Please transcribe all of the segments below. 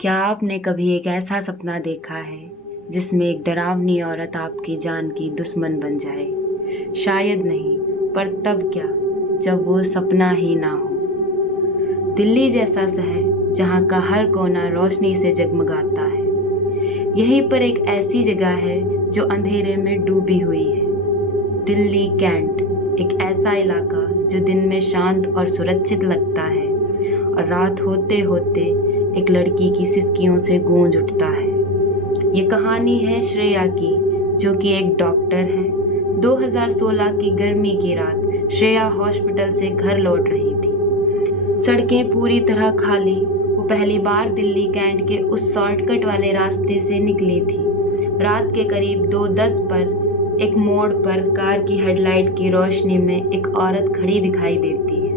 क्या आपने कभी एक ऐसा सपना देखा है जिसमें एक डरावनी औरत आपकी जान की दुश्मन बन जाए? शायद नहीं, पर तब क्या जब वो सपना ही ना हो। दिल्ली जैसा शहर जहाँ का हर कोना रोशनी से जगमगाता है, यहीं पर एक ऐसी जगह है जो अंधेरे में डूबी हुई है। दिल्ली कैंट, एक ऐसा इलाका जो दिन में शांत और सुरक्षित लगता है और रात होते होते एक लड़की की सिसकियों से गूंज उठता है। ये कहानी है श्रेया की, जो कि एक डॉक्टर है। 2016 की गर्मी की रात श्रेया हॉस्पिटल से घर लौट रही थी। सड़कें पूरी तरह खाली। वो पहली बार दिल्ली कैंट के उस शॉर्टकट वाले रास्ते से निकली थी। रात के करीब 2:10 पर एक मोड़ पर कार की हेडलाइट की रोशनी में एक औरत खड़ी दिखाई देती है।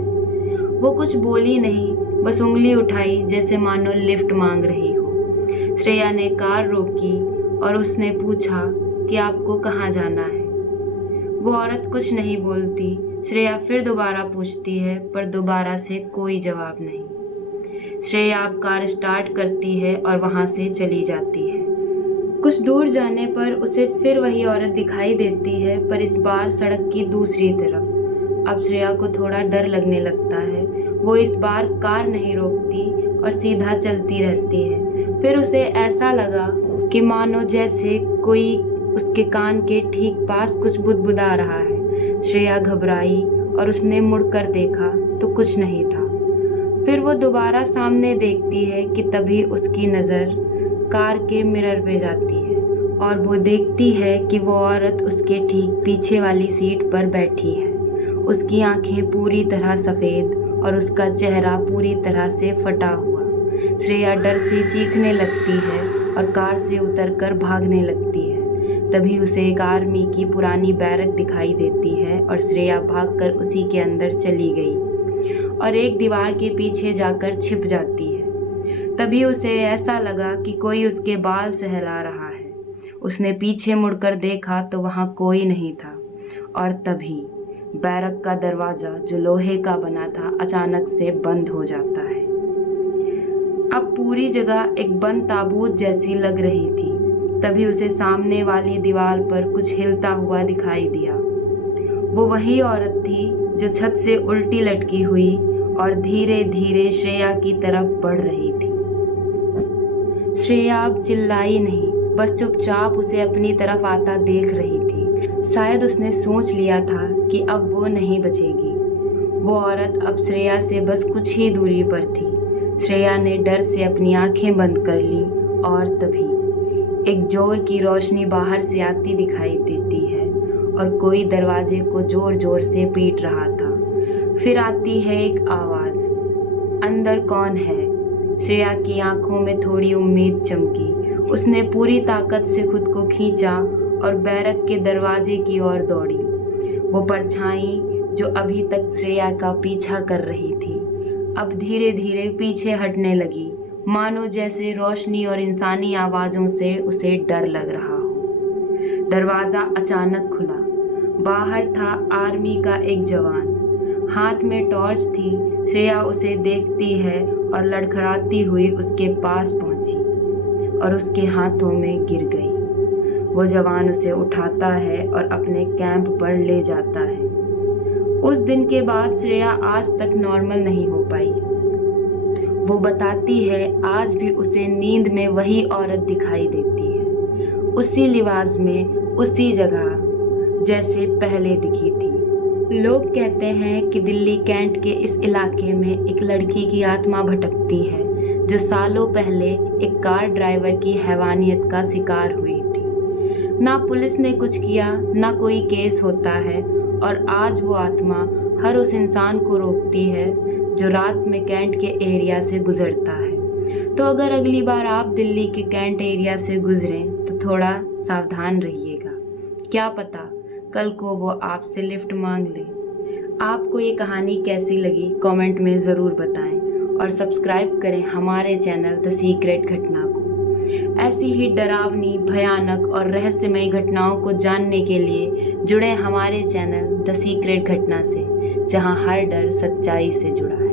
वो कुछ बोली नहीं, बस उंगली उठाई जैसे मानो लिफ्ट मांग रही हो। श्रेया ने कार रोकी और उसने पूछा कि आपको कहाँ जाना है। वो औरत कुछ नहीं बोलती। श्रेया फिर दोबारा पूछती है, पर दोबारा से कोई जवाब नहीं। श्रेया अब कार स्टार्ट करती है और वहाँ से चली जाती है। कुछ दूर जाने पर उसे फिर वही औरत दिखाई देती है, पर इस बार सड़क की दूसरी तरफ। अब श्रेया को थोड़ा डर लगने लगता है। वो इस बार कार नहीं रोकती और सीधा चलती रहती है। फिर उसे ऐसा लगा कि मानो जैसे कोई उसके कान के ठीक पास कुछ बुदबुदा रहा है। श्रेया घबराई और उसने मुड़कर देखा तो कुछ नहीं था। फिर वो दोबारा सामने देखती है कि तभी उसकी नज़र कार के मिरर पे जाती है और वो देखती है कि वो औरत उसके ठीक पीछे वाली सीट पर बैठी है। उसकी आंखें पूरी तरह सफ़ेद और उसका चेहरा पूरी तरह से फटा हुआ। श्रेया डर से चीखने लगती है और कार से उतरकर भागने लगती है। तभी उसे एक आर्मी की पुरानी बैरक दिखाई देती है और श्रेया भागकर उसी के अंदर चली गई और एक दीवार के पीछे जाकर छिप जाती है। तभी उसे ऐसा लगा कि कोई उसके बाल सहला रहा है। उसने पीछे मुड़कर देखा तो वहाँ कोई नहीं था और तभी बैरक का दरवाज़ा, जो लोहे का बना था, अचानक से बंद हो जाता है। अब पूरी जगह एक बंद ताबूत जैसी लग रही थी। तभी उसे सामने वाली दीवार पर कुछ हिलता हुआ दिखाई दिया। वो वही औरत थी जो छत से उल्टी लटकी हुई और धीरे धीरे श्रेया की तरफ बढ़ रही थी। श्रेया अब चिल्लाई नहीं, बस चुपचाप उसे अपनी तरफ आता देख रही थी। शायद उसने सोच लिया था कि अब वो नहीं बचेगी। वो औरत अब श्रेया से बस कुछ ही दूरी पर थी। श्रेया ने डर से अपनी आंखें बंद कर ली और तभी एक जोर की रोशनी बाहर से आती दिखाई देती है और कोई दरवाजे को जोर जोर से पीट रहा था। फिर आती है एक आवाज़, अंदर कौन है? श्रेया की आंखों में थोड़ी उम्मीद चमकी। उसने पूरी ताकत से खुद को खींचा और बैरक के दरवाजे की ओर दौड़ी। वो परछाई जो अभी तक श्रेया का पीछा कर रही थी, अब धीरे धीरे पीछे हटने लगी, मानो जैसे रोशनी और इंसानी आवाज़ों से उसे डर लग रहा हो। दरवाज़ा अचानक खुला। बाहर था आर्मी का एक जवान, हाथ में टॉर्च थी। श्रेया उसे देखती है और लड़खड़ाती हुई उसके पास पहुंची और उसके हाथों में गिर गई। वो जवान उसे उठाता है और अपने कैंप पर ले जाता है। उस दिन के बाद श्रेया आज तक नॉर्मल नहीं हो पाई। वो बताती है आज भी उसे नींद में वही औरत दिखाई देती है, उसी लिबास में, उसी जगह जैसे पहले दिखी थी। लोग कहते हैं कि दिल्ली कैंट के इस इलाके में एक लड़की की आत्मा भटकती है जो सालों पहले एक कार ड्राइवर की हैवानियत का शिकार हुई थी। ना पुलिस ने कुछ किया, ना कोई केस होता है और आज वो आत्मा हर उस इंसान को रोकती है जो रात में कैंट के एरिया से गुजरता है। तो अगर अगली बार आप दिल्ली के कैंट एरिया से गुजरें तो थोड़ा सावधान रहिएगा। क्या पता कल को वो आपसे लिफ्ट मांग ले। आपको ये कहानी कैसी लगी कमेंट में ज़रूर बताएं और सब्सक्राइब करें हमारे चैनल द सीक्रेट घटना को। ऐसी ही डरावनी, भयानक और रहस्यमय घटनाओं को जानने के लिए जुड़े हमारे चैनल द सीक्रेट घटना से, जहां हर डर सच्चाई से जुड़ा है।